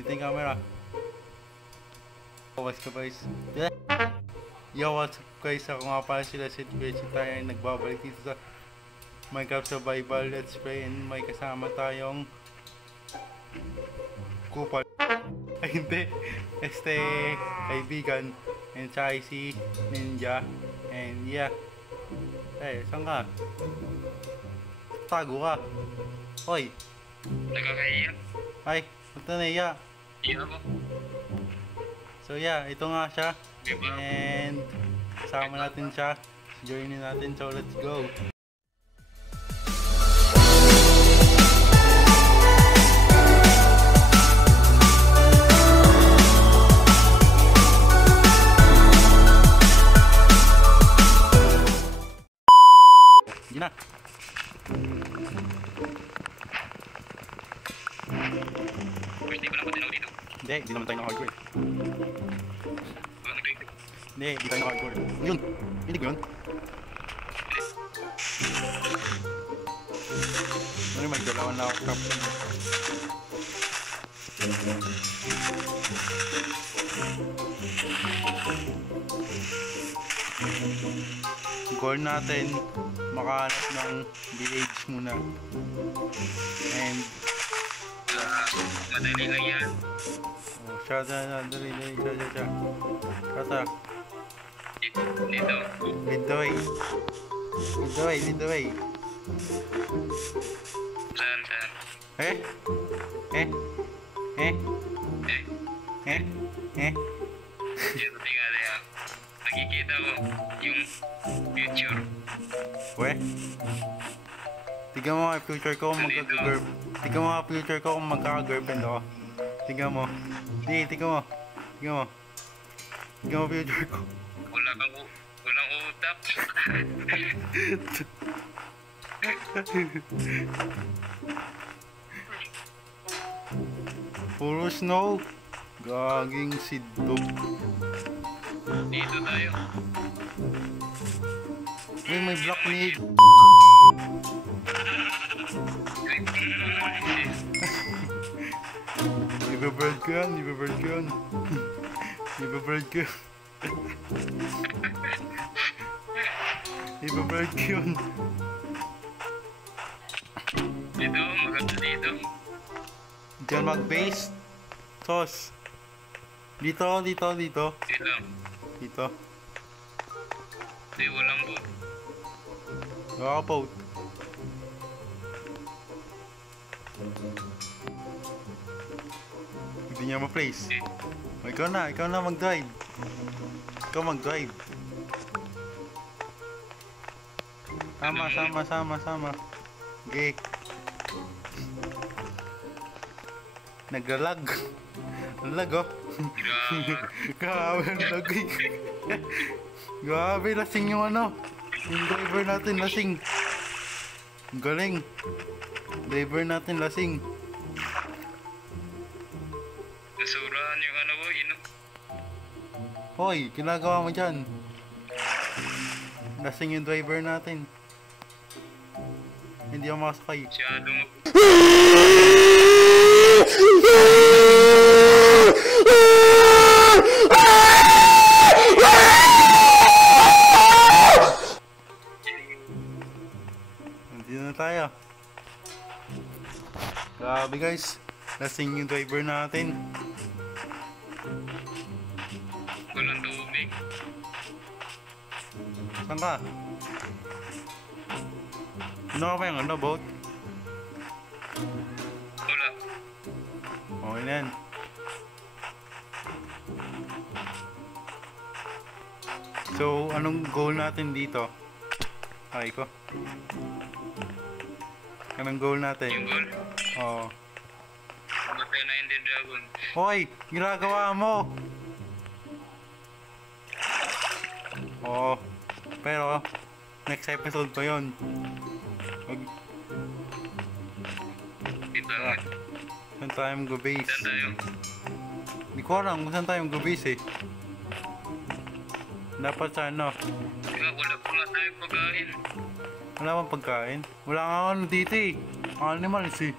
Ito yung camera. What's up guys? Yo, what's up guys? Ako nga pala sila si Twitch. Tayo ay nagbabalik dito sa Minecraft Survival Let's Play. And may kasama tayong kupal. Ay hindi. Kaibigan. And tsaka si Ninja. And yeah. Eh, saan ka? Tago ka. Hoy. Nagkakaiyak. Ay, ito na iya. Iya ako. So yeah, ito nga siya. Diba? And kasama natin siya. Joinin natin. So let's go. Yun na. Hindi ko lang pa tinaw dito. Hindi naman tayo na-hardcore. Wala nag-grade. Hindi tayo na-hardcore. Yun, hindi ko yun. Ano may dalawa na ako captain. Goal natin, makahanap ng village muna. And Madali lang yan. siya. Kata. Dito. Bidoy. Saan? Eh? Dito tingnan na yan. Nakikita ko yung future. We? Tignan mo nga future ko kung magkaka-girlfriend. Tignan mo nga future ko kung magkaka-girlfriend ako. Tignan mo. Hindi, tignan mo. Tignan mo future ko. Walang utak. Puro snow. Gaging sidog. Dito tayo. Uy, may block need. Ibabird ko yan. Dito, maganda dito. Diyan mag-base. Sos. Dito. Dito. Dito. Hindi, walang boat. Nakaka-boat. Hindi niya ma-place. Ikaw na mag-drive. Sama. Okay. Naglalag. Ang lag oh. Grabe ang lag. Grabe, lasing yung ano. Yung driver natin lasing. Galing. Driver natin lasing. Nasurahan yung ano ko, Hoy, ginagawa mo dyan. Lasing yung driver natin. Hindi ako makasakay. Masyado mo. Nandito na tayo. Grabe guys. Lasing yung driver natin. Walang tubig. Saan ka? Ano ka ba yung ano, boat? Wala. Okay na yan. So, anong goal natin dito? Ay ko. Anong goal natin? Yung goal. Oo. Patay na hindi dragon. Hoy! Ginagawa mo! Oo. Pero, next episode pa yun. Dito. Saan tayo mag-base? Saan tayo? Hindi ko alam kung saan tayo mag-base eh. Dapat sa ano? Wala tayong pagkain. Wala bang pagkain? Wala nga ano dito eh. Animals eh.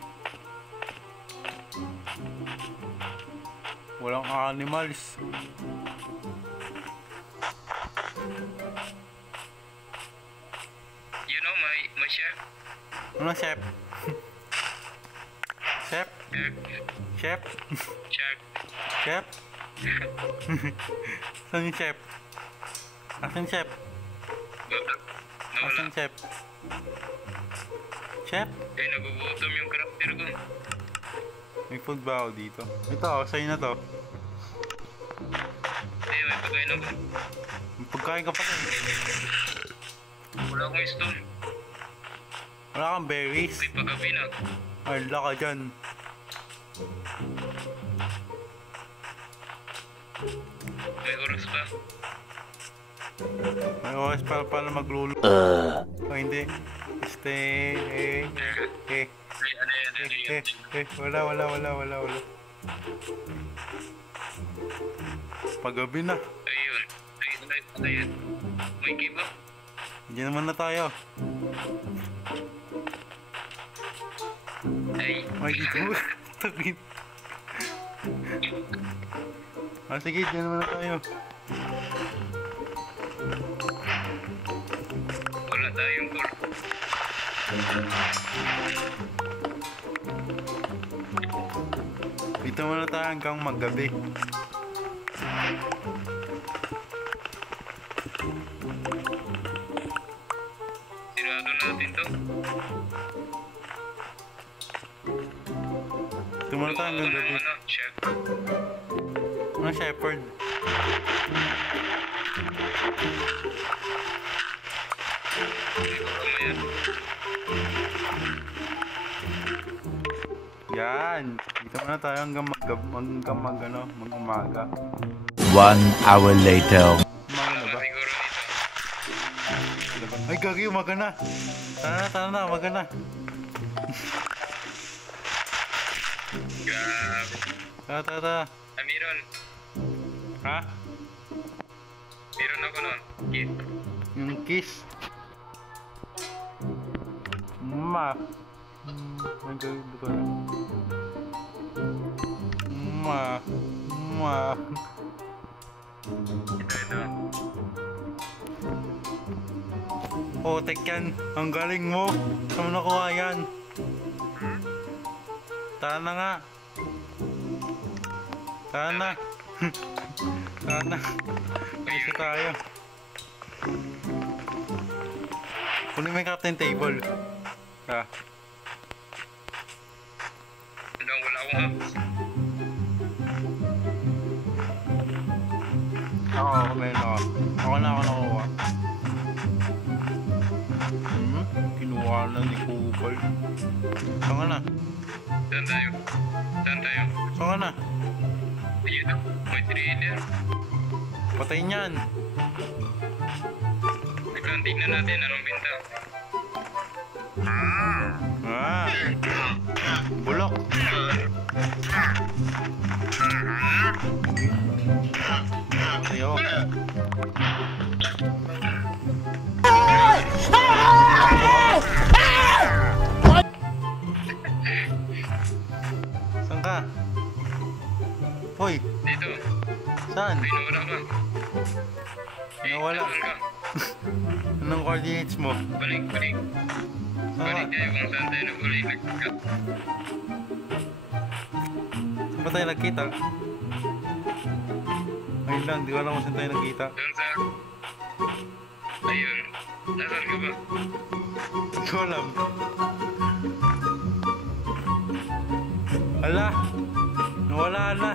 Walang animals. You know, my chef. Ano, chef? Chef? Chef. Chef? Chef. Chef? Saan yung chef? Asan chef? Nawala. Asan chef? Chef? Eh, nagugutom yung karakter ko. May food ba ako dito? Ito, sa'yo na to. Eh, may pagkain ako. May pagkain ka pa rin. Wala akong stone. Wala kang berries. May paggabi na. Ay, laka dyan. May oras pa. May oras para magluluto. Oh, hindi. Wala. Paggabi na. Ayun. Ayun. May kiba. Hindi naman na tayo. Ay. May dito. Tagin. Sige, hindi naman na tayo. Wala tayong core. Dito muna tayo hanggang maggabi. Sirado natin to. Dito muna tayo hanggang gabi. Ano, chef. Ano, shepherd? Mamaya. Yan. Dito muna tayo hanggang mag-umaga. 1 hour later. Umaga na ba? Siguro dito. Ay, gagi, umaga na. Tara na, umaga na. Grabe. Tara. Meron. Ha? Meron ako nun. Kid. Yung kiss. Ma. Ay, gagi, ko na. Ma. Ito. Oh, tek yan. Ang galing mo. Saan mo nakuha yan? Tara na nga. Tara na. Isa tayo. Kunin mo yung captain table. Ha? Wala akong hubs. Ako meron ako. Ako nakuha. Kinuha na ni Kupal. Saan ka na? Saan tayo? Saan ka na? Ayun na. May trader. Patayin yan. Tignan natin anong binta. Bulok. Ayo. Saan ka? Hoy, Dito. saan? Ay, nawala ka. Nawala. Saan ka? Anong coordinates mo? Balik. Saan Balik ka? tayo kung saan tayo nag-uli. Saan ba tayo nagkita? Ayun lang, di ko alam kung saan tayo nagkita. Doon sa... Ayun. Nasaan ka ba? Di ko alam. Ala! Nawala na!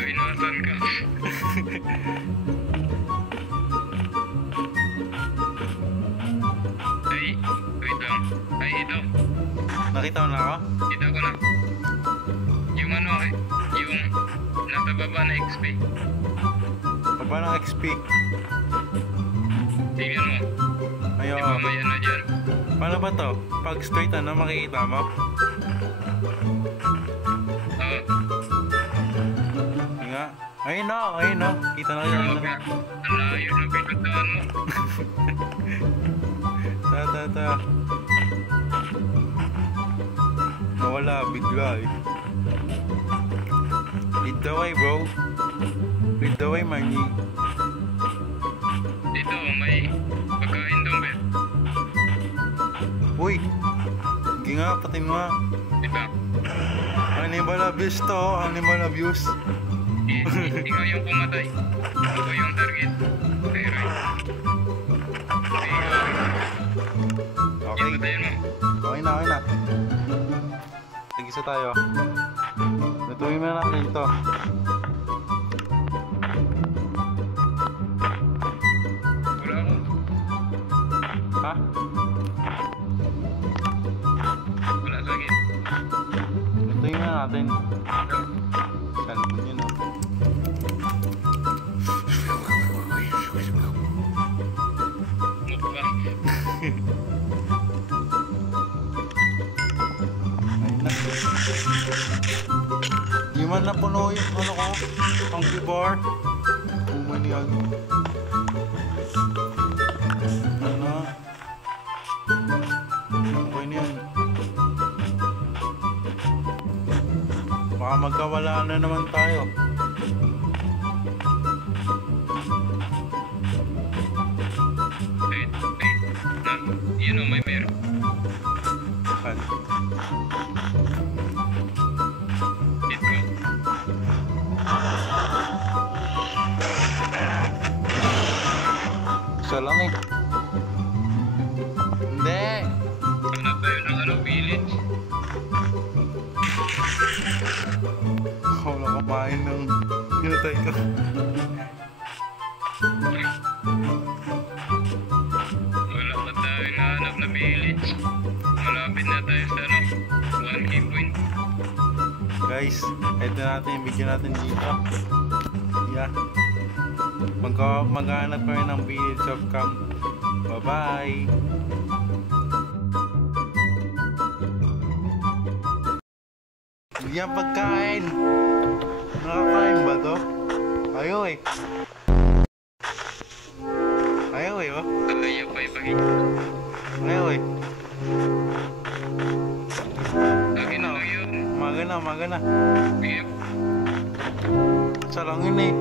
Ay, nasaan ka? Ay, wait lang. Ay, ito. Nakita mo na ako? Kita ko na. Yung ano, yung nasa baba na XP. Baba ng XP. Tingnan mo. Di ba Ayun. may ano dyan? Paano ba to? Pag straight ano, makikita mo? Oo. Hindi nga. Ayun no. Kita na kayo. Grabe. Ang layo na pinuntahan mo. Ta. Nawala, bigla eh. the way, bro. Lead the way, Marnie. Dito, may pagkain doon, bet. Uy! Hindi nga, patin mo nga. Diba? Animal abuse to, animal abuse. Ikaw yung pumatay. Ako yung target. Okay, right. Okay. Yung patayin mo. Okay na, okay na. Tag-isa tayo. Lutuin mo na natin ito. Wala ako. Ha? Wala sakit. Lutuin mo na natin. Ito. Salmon yun, oh. Mukbang. Ayun na. Di man napuno yung ano ko. Ang bar. Umaniyag. Ano? Okay na yan. Baka magkawala na naman tayo. Wait. Na, yun o, may meron. Saan? Dito. Isa lang eh. Hindi. Hanap tayo ng ano, village. Ako lang kumain ng hinatay ko. Wala pa tayo nahanap na village. Malapit na tayo sa ano, 1K point. Guys, ito natin yung video natin dito. Yeah. Maghanap kami ng village of camp. Bye-bye! Yan pagkain! Nakakain ba to? Ayaw eh. Ayaw eh, oh. Ayaw pa ipakita. Ayaw eh. Akin na lang yun. Umaga na, umaga na. Sige. Isa lang yun eh.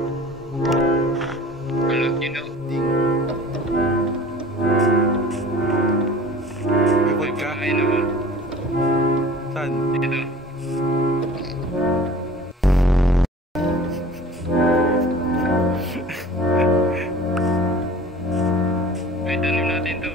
Wala, yun daw. Ding. May May vodka? pagkain ako. Saan? Dito. May tanim natin to.